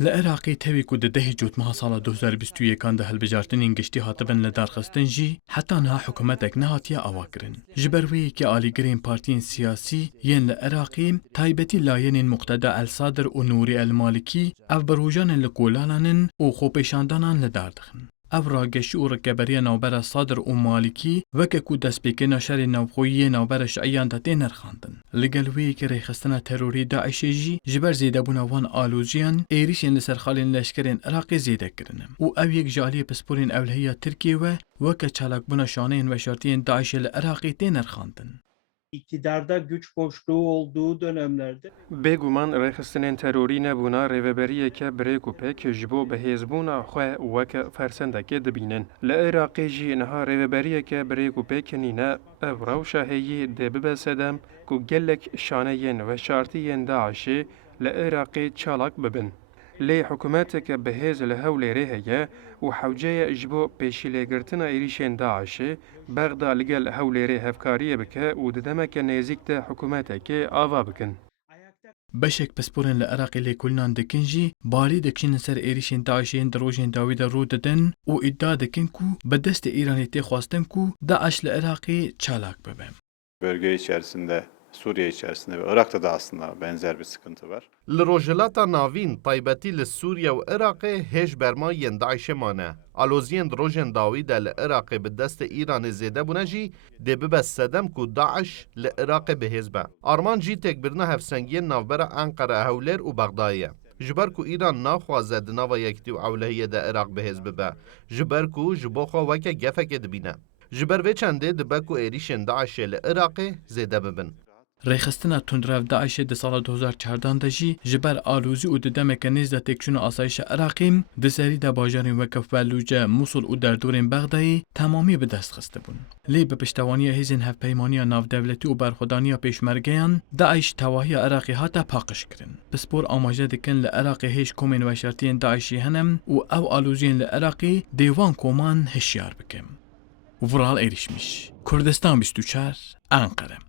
لعراقی تاوی کو ده جوتمها سال 2021 ده هلبجارتنین گشتی هاتبن لدارخستن جی حتی نها حکومتک نهاتیا آواکرن. جبروی که آلیگرین پارتین سیاسی ین لعراقی تایبتی لاینین مقتدا الصادر و نوری المالکی او بروجان لکولانن و خوپیشاندانان لداردخن. او راگشی و رکبری نوبر صادر و مالکی وکه کو دسپیکن شر نوخویی نوبر شعیان داتی نرخاندن. لگلوی که ریخستن تروری داعشی جی جبر زیده بونوان آلوزیان ایریشین لسرخالین لشکرین عراقی زیده کرنم. و او یک جالی پسپورین اولهیا ترکیه وکه چالک بونا شانین و شرطین داعش العراقی تی نرخاندن. iktidarda güç boşluğu olduğu dönemlerde بێگومان ڕێخستنên تەرۆری نەبوونا ڕێوەبەریەکە برێک و پێک ji bo bihêzbûna xwe weke fersendekê dibînin. Li Iraqê jî niha rêveberieke birêk û pêkenîne ev rewşa hêyî dê bibe sedem ku gelek şaneyên veşartiyên Daişê li Iraqê çalak bibin. Lê hikûmeteke bihêz li Hewlêrê heye û hewceye ji bo pêşîlêgirtina êrişên Daişê Bexda li gel Hewlêrê hevkariyê bike û di demeke nêzik de hikûmetekê ava bikin. بشک پسپورن لعراقی لیکولنان دکن جی باری دکشین سر ایریشین داعشین دروژین داوید رو ددن و ادعا دکن کو به دست ایرانی تی خواستن کو داعش لعراقی çalak bebem. Bölge içerisinde, Suriye içerisinde ve Irak'ta da aslında benzer bir sıkıntı var. Li rojhilata navîn taybetî li Sûriye û Iraqê hêj bermayên Daişê mane. Aloziyên rojên dawî de li Iraqê bi destê Îranê zêde bûne jî dê bibe sedem ku Daeş li Iraqê bihêz be. Arman jî têkbirina hevsengiyên navbera Enqere, Hewlêr û Bexdayê ye. Ji ber ku Îran naxwaze di nava yekitî û ewlehiyê de Iraq bihêz bibe. Ji ber ku ji bo xwe weke gefekê dibîne. Ji ber vê çendê dibe ku êrişên Daişê li Iraqê zêde bibin. ریخستنا تندرو داعش د سال 2014 دجی جبر آلوزی و ددمک نزد تکشون آسایش عراقیم دسری د باجارین وکف بلوجه موصل و در دورین بغدادی تمامی به دست خسته بون. لی به پشتوانی هیزن هف پیمانی ناو دولتی و برخودانی پیشمرگیان داعش تواهی عراقی هاتا پاقش کرن. بسپور آماجه دکن لعراقی هیچ کومین و شرطین داعشی هنم و او آلوزین لعراقی دیوان کومان هشیار بکم. ورال ایریشمیش. کردستان 24 انقره.